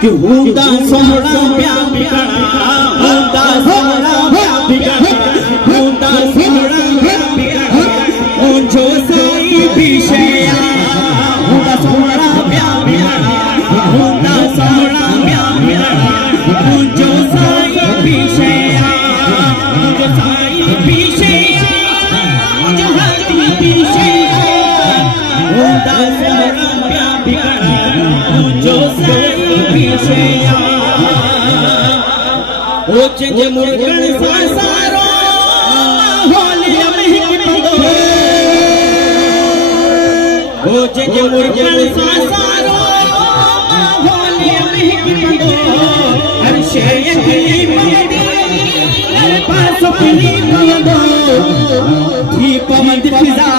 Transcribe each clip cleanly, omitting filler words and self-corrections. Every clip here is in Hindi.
कि हुंदा सोहरा प्या बिगड़ा हुंदा सोहरा प्या बिगड़ा हुंदा सोहरा प्या बिगड़ा मुझो साई पीछेया हुंदा सोहरा प्या बिगड़ा हुंदा सोहरा प्या बिगड़ा मुझो साई पीछेया मुझो साई पीछेया मुझो हाथी पीछेया हुंदा सोहरा प्या बिगड़ा मुझो साई पीछेया ओ चंगे मुर्गन सासारो होलिया महक पंदो ओ चंगे मुर्गन सासारो होलिया महक पंदो हर शय खली मंदी हर पास खली पंदो थी पवंद फिजा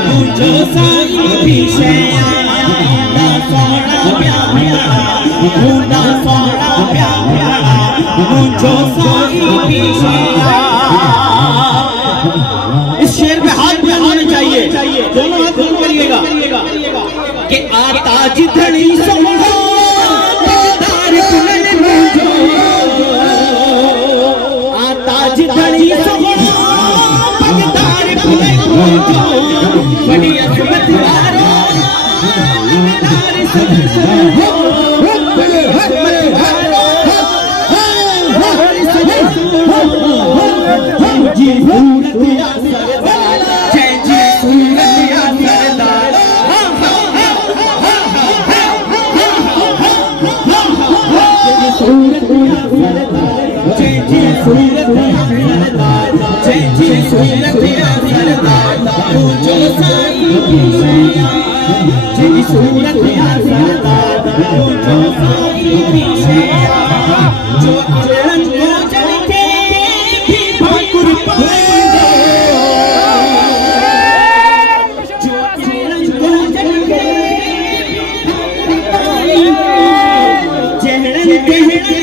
मुझो साई पीछेया हुंदा सोहरा प्या बिगड़ा हुंदा सोहरा प्या बिगड़ा मुझो साई पीछेया। इस शेर पे हाथ में होने चाहिए, दोनों हाथ खोल करिएगा कि आता जिधड़ी सोहरा दार पुनन मुझो आता जिधड़ी सोहरा पगदार पुनन मुझो बड़ी असमत वारो लगदार सजन हो जी सूरत या सरदार जय जी सूरत या सरदार सूरत या सरदार जय जी सूरत या सरदार जय जी सूरत या सरदार मुझो साई पीछेया जय सूरत या सरदार मुझो साई पीछेया जो चरण को चलते भी भाकुर पाएंगे जो चरण को चलते चरण कहते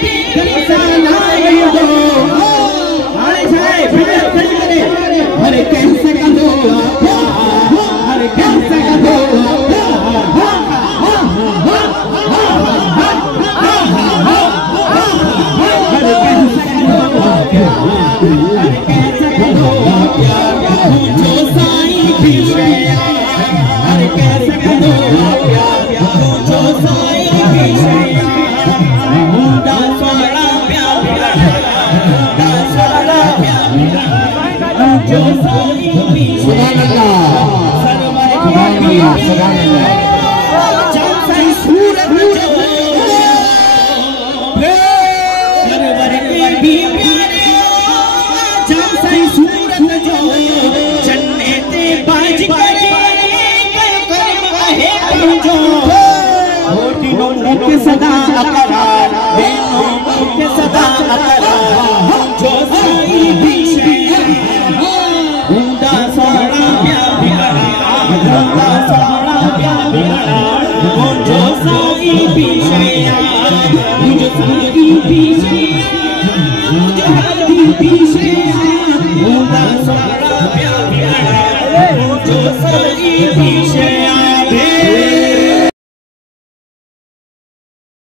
भी करता लाएंगे अरे कैसे करो अरे कैसे करो मुझो साई पीछेया अरे कैसे करो मुझो साई पीछेया हुंदा सोहरा प्या बिगड़ा हुंदा सोहरा प्या बिगड़ा मुझो साई पीछेया सरवर की जब साई सूरत जो सरवर के भी प्यारे जब साई सूरत जो चन्ने ते बाज करे कर्म आहे जो होटिनो के सदा अकरार बेनो के सदा अकरार मुझो साई पीछेया हुंदा सोहरा प्या बिगड़ा हुंदा सोहरा प्या बिगड़ा मुझो साई पीछेया मुझो साई पीछेया मुझो हाथी पीछेया हुंदा सोहरा प्या बिगड़ा मुझो साई पीछेया।